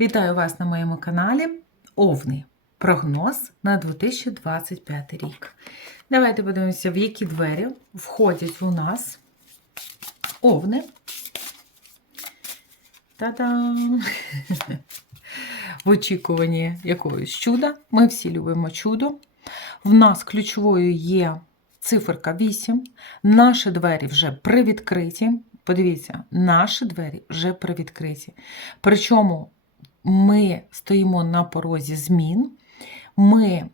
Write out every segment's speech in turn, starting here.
Вітаю вас на моєму каналі Овни. Прогноз на 2025 рік. Давайте подивимося, в які двері входять у нас овни. Та-дам! В очікуванні якогось чуда. Ми всі любимо чудо. В нас ключовою є циферка 8. Наші двері вже привідкриті. Подивіться, наші двері вже привідкриті. Причому ми стоїмо на порозі змін, ми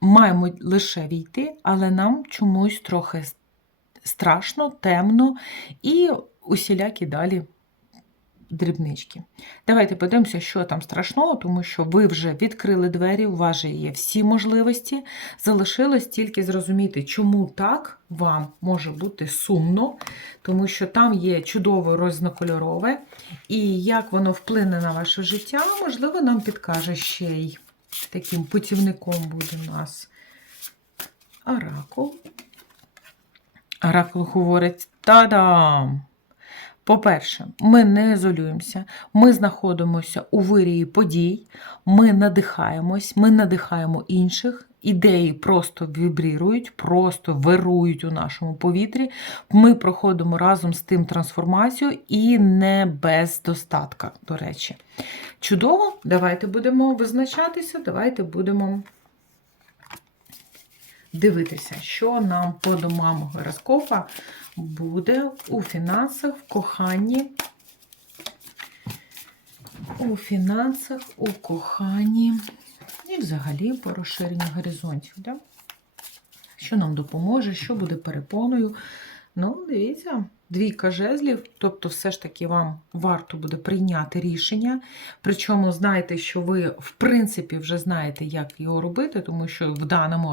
маємо лише війти, але нам чомусь трохи страшно, темно і усілякі далі дрібнички. Давайте подивимося, що там страшного, тому що ви вже відкрили двері, у вас же є всі можливості. Залишилось тільки зрозуміти, чому так вам може бути сумно, тому що там є чудове різнокольорове, і як воно вплине на ваше життя, можливо, нам підкаже ще й таким путівником буде у нас оракул. Оракул говорить: та-дам! По-перше, ми не ізолюємося, ми знаходимося у вирії подій, ми надихаємось, ми надихаємо інших, ідеї просто вібрірують, просто вирують у нашому повітрі. Ми проходимо разом з тим трансформацію і не без достатка, до речі. Чудово, давайте будемо визначатися, давайте будемо дивитися, що нам по домам гороскопа буде у фінансах, в коханні. У фінансах, у коханні і взагалі по розширенню горизонтів. Да? Що нам допоможе, що буде перепоною. Ну, дивіться, двійка жезлів, тобто, все ж таки, вам варто буде прийняти рішення. Причому знаєте, що ви, в принципі, вже знаєте, як його робити, тому що в даному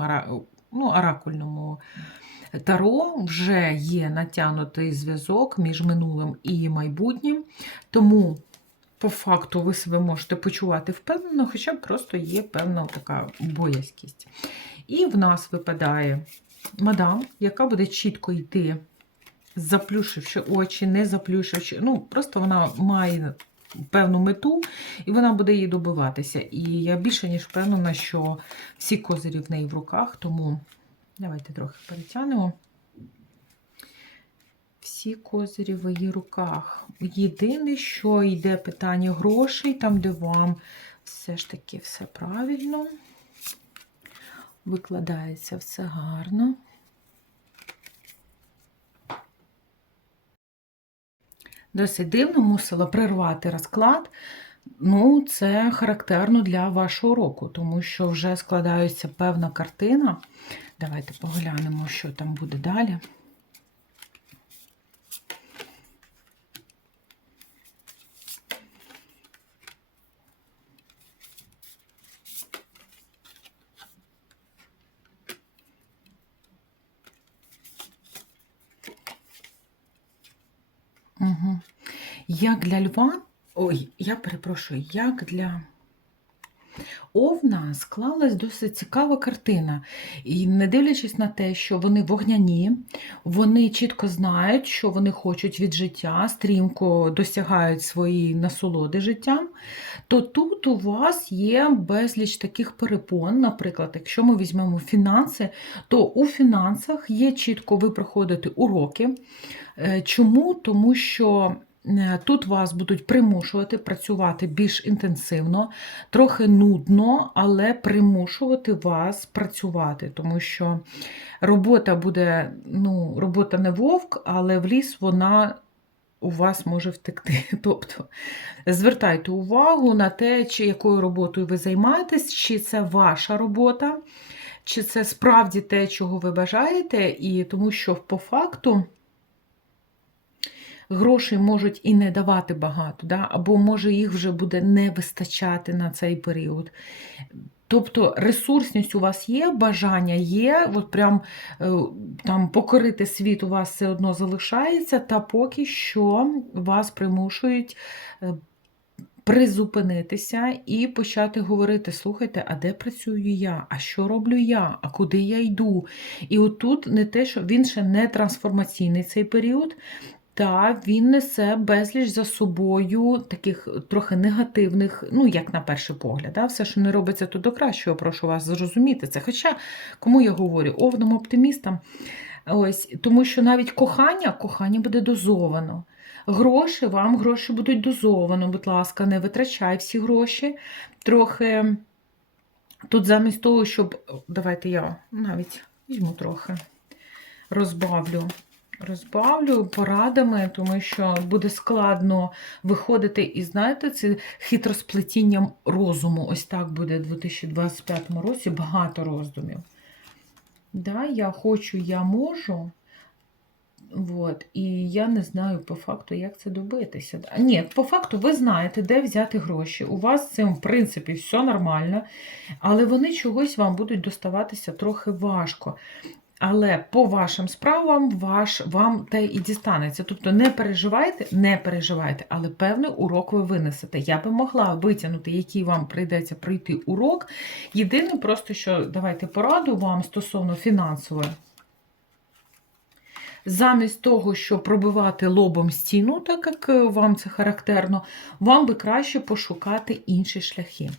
ну, оракульному таро вже є натягнутий зв'язок між минулим і майбутнім. Тому, по факту, ви себе можете почувати впевнено, хоча просто є певна така боязкість. І в нас випадає мадам, яка буде чітко йти, заплющивши очі, не заплющивши. Ну, просто вона має. Певну мету, і вона буде її добиватися. І я більше ніж впевнена, що всі козирі в неї в руках, тому давайте трохи перетягнемо. Всі козирі в її руках. Єдине, що йде питання грошей, там, де вам все ж таки все правильно. Викладається все гарно. Досить дивно мусила прервати розклад. Ну, це характерно для вашого року, тому що вже складається певна картина. Давайте поглянемо, що там буде далі. Угу. Як для льва, ой, я перепрошую, як для Овна склалась досить цікава картина. І не дивлячись на те, що вони вогняні, вони чітко знають, що вони хочуть від життя, стрімко досягають свої насолоди життям, то тут у вас є безліч таких перепон. Наприклад, якщо ми візьмемо фінанси, то у фінансах є чітко ви проходите уроки. Е, чому? Тому що. Е, тут вас будуть примушувати працювати більш інтенсивно, трохи нудно, але примушувати вас працювати, тому що робота буде, ну, робота не вовк, але в ліс вона у вас може втекти. Тобто звертайте увагу на те, чи якою роботою ви займаєтесь, чи це ваша робота, чи це справді те, чого ви бажаєте, і тому що по факту грошей можуть і не давати багато, да? або може їх вже буде не вистачати на цей період. Тобто ресурсність у вас є, бажання є, от прям е, там покорити світ у вас все одно залишається, та поки що вас примушують е, призупинитися і почати говорити: слухайте, а де працюю я? А що роблю я? А куди я йду? І отут не те, що він ще не трансформаційний цей період. Та він несе безліч за собою таких трохи негативних, ну як на перший погляд, да? все, що не робиться, то до кращого, прошу вас зрозуміти це. Хоча, кому я говорю, овним оптимістам, ось, тому що навіть кохання, кохання буде дозовано. Гроші, вам гроші будуть дозовано, будь ласка, не витрачай всі гроші. Трохи тут замість того, щоб. Давайте я навіть візьму трохи, розбавлю. Розбавлю порадами, тому що буде складно виходити і, знаєте, це хитросплетінням розуму. Ось так буде в 2025 році багато роздумів. Да, я хочу, я можу. Вот. І я не знаю по факту, як це добитися. Ні, по факту, ви знаєте, де взяти гроші. У вас з цим, в принципі, все нормально, але вони чогось вам будуть доставатися трохи важко. Але по вашим справам ваш, вам те і дістанеться. Тобто не переживайте, не переживайте, але певний урок ви винесете. Я би могла витягнути, який вам прийдеться пройти урок. Єдине, просто що давайте пораду вам стосовно фінансової. Замість того, щоб пробивати лобом стіну, так як е, вам це характерно, вам би краще пошукати інші шляхи.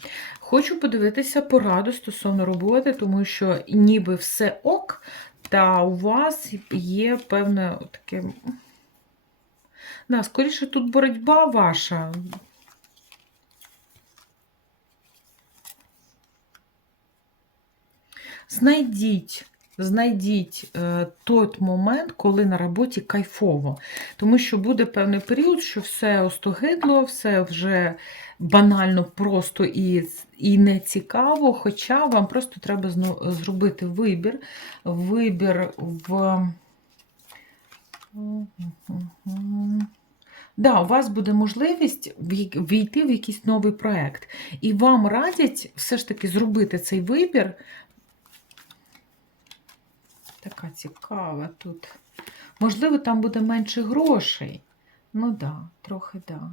Хочу подивитися пораду стосовно роботи, тому що ніби все ок, та у вас є певне таке. Да, скоріше тут боротьба ваша. Знайдіть Знайдіть е, той момент, коли на роботі кайфово. Тому що буде певний період, що все остогидло, все вже банально просто і і не цікаво, хоча вам просто треба зробити вибір. Вибір в. Да, у вас буде можливість війти в якийсь новий проєкт. І вам радять все ж таки зробити цей вибір така цікава тут. Можливо, там буде менше грошей. Ну так, да, трохи да.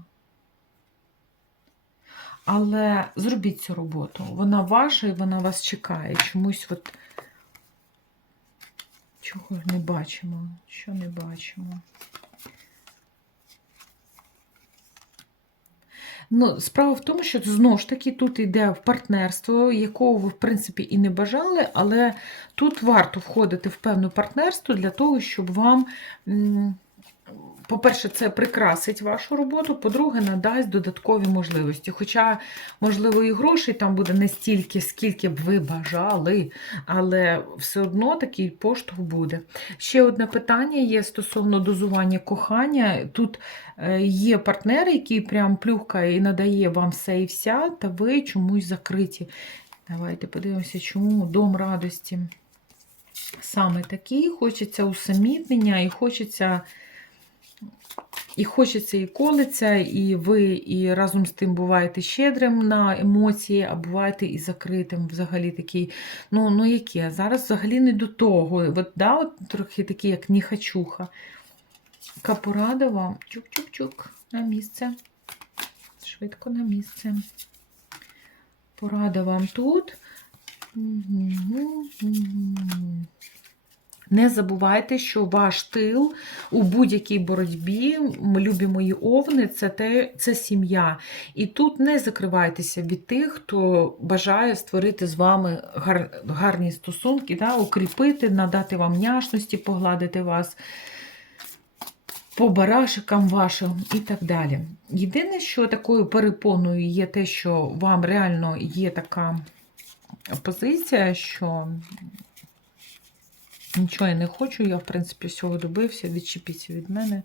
Але зробіть цю роботу. Вона ваша і вона вас чекає. Чомусь от чого не бачимо? Що не бачимо? Ну, Справа в тому, що знову ж таки тут йде в партнерство, якого ви, в принципі, і не бажали, але тут варто входити в певне партнерство для того, щоб вам по-перше, це прикрасить вашу роботу, по-друге, надасть додаткові можливості. Хоча, можливо, і грошей там буде не стільки, скільки б ви бажали, але все одно такий поштовх буде. Ще одне питання є стосовно дозування кохання. Тут е, є партнер, який прям плюхкає і надає вам все і вся, та ви чомусь закриті. Давайте подивимося, чому дом радості саме такий. Хочеться усамітнення і хочеться. І хочеться і колиться, і ви і разом з тим буваєте щедрим на емоції, а буваєте і закритим, взагалі такий, ну ну яке? Зараз взагалі не до того. От, да, от Трохи такий, як ніхачуха. Капорада вам. Чук-чук-чук. На місце. Швидко на місце. Порада вам тут. Угу, угу. Не забувайте, що ваш тил у будь-якій боротьбі, любі мої овни, це те, це сім'я. І тут не закривайтеся від тих, хто бажає створити з вами гар, гарні стосунки, да, укріпити, надати вам няшності, погладити вас по барашикам вашим і так далі. Єдине, що такою перепоною є те, що вам реально є така позиція, що Нічого я не хочу, я, в принципі, всього добився, відчепіться від мене.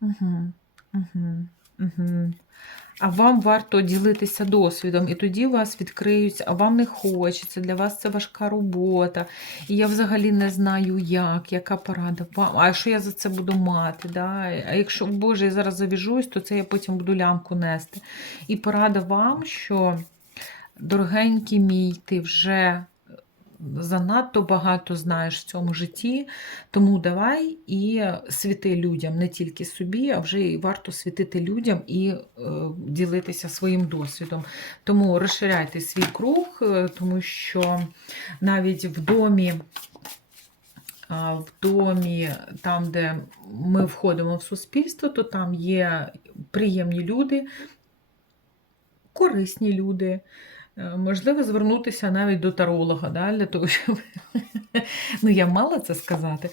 Угу, угу, угу. А вам варто ділитися досвідом, і тоді вас відкриють, а вам не хочеться, для вас це важка робота. І я взагалі не знаю, як, яка порада вам, а що я за це буду мати. Да? А якщо, Боже, я зараз завіжусь, то це я потім буду лямку нести. І порада вам, що, дорогенький мій, ти вже занадто багато знаєш в цьому житті, тому давай і світи людям, не тільки собі, а вже і варто світити людям і е, ділитися своїм досвідом. Тому розширяйте свій круг, е, тому що навіть в домі. в домі, там, де ми входимо в суспільство, то там є приємні люди, корисні люди. Е, Можливо, звернутися навіть до таролога, да, для того, щоб. Ну, я мала це сказати.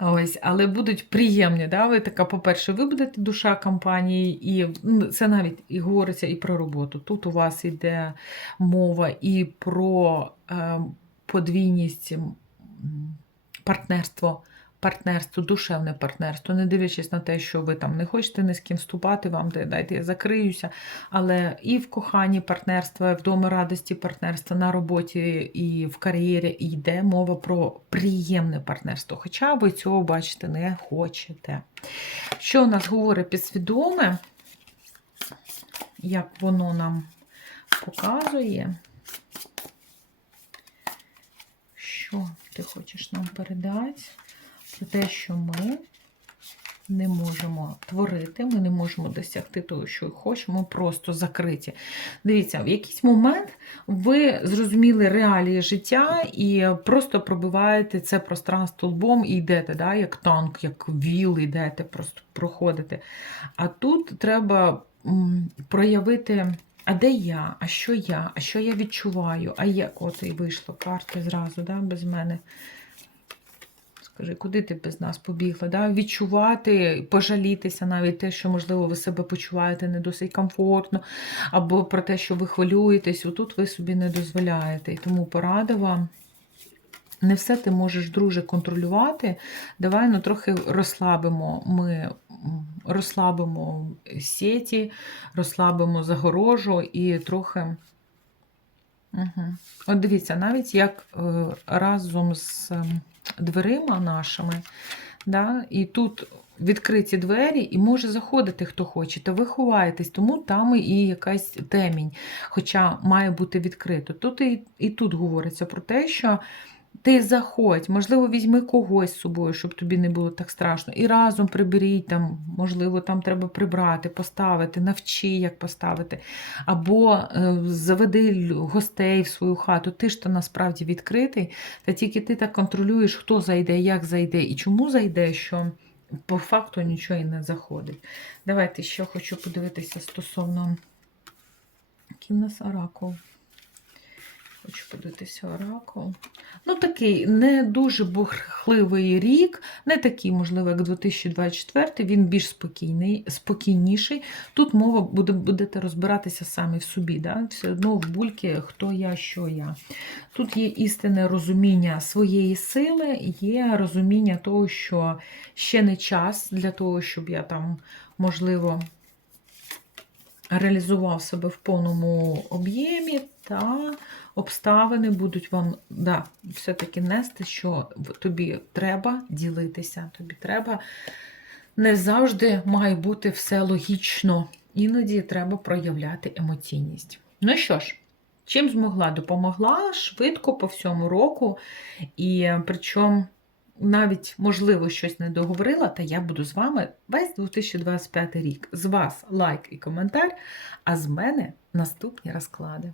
Ось, але будуть приємні. Да? Ви така, по-перше, ви будете душа компанії, і ну, це навіть і говориться і про роботу. Тут у вас йде мова і про е, подвійність партнерство, партнерство, душевне партнерство, не дивлячись на те, що ви там не хочете ні з ким вступати, вам дайте я закриюся. Але і в коханні партнерства, і в домі радості партнерства, на роботі і в кар'єрі йде мова про приємне партнерство. Хоча ви цього бачите не хочете. Що у нас говорить підсвідоме? Як воно нам показує? Що ти хочеш нам передати? Про те, що ми не можемо творити, ми не можемо досягти того, що хочемо, просто закриті. Дивіться, в якийсь момент ви зрозуміли реалії життя і просто пробиваєте це пространство лбом і йдете, да, як танк, як віл, йдете, просто проходите. А тут треба проявити. А де я? А що я? А що я відчуваю? А як от і вийшло карти зразу, да, без мене. Скажи, куди ти без нас побігла? Да? Відчувати, пожалітися навіть те, що, можливо, ви себе почуваєте не досить комфортно, або про те, що ви хвилюєтесь, отут ви собі не дозволяєте. І тому порада вам. Не все ти можеш, друже, контролювати. Давай ну, трохи розслабимо. Ми розслабимо сеті, розслабимо загорожу і трохи. Угу. От дивіться, навіть як е, разом з е, дверима нашими, да, і тут відкриті двері, і може заходити хто хоче, то ви ховаєтесь, тому там і якась темінь, хоча має бути відкрито. Тут і, і тут говориться про те, що ти заходь, можливо, візьми когось з собою, щоб тобі не було так страшно. І разом приберіть там, можливо, там треба прибрати, поставити, навчи, як поставити. Або е, заведи гостей в свою хату. Ти ж то насправді відкритий, та тільки ти так контролюєш, хто зайде, як зайде і чому зайде, що по факту нічого і не заходить. Давайте ще хочу подивитися стосовно. Який в нас оракул? Хочу подивитися оракул. Ну, такий не дуже бурхливий рік, не такий, можливо, як 2024, він більш спокійний, спокійніший. Тут мова буде, будете розбиратися самі в собі. Да? Все одно в бульки, хто я, що я. Тут є істинне розуміння своєї сили, є розуміння того, що ще не час для того, щоб я там, можливо, реалізував себе в повному об'ємі, та обставини будуть вам да, все-таки нести, що тобі треба ділитися, тобі треба не завжди має бути все логічно. Іноді треба проявляти емоційність. Ну що ж, чим змогла, допомогла швидко по всьому року, і причому навіть, можливо, щось не договорила, та я буду з вами весь 2025 рік. З вас лайк і коментар, а з мене наступні розклади.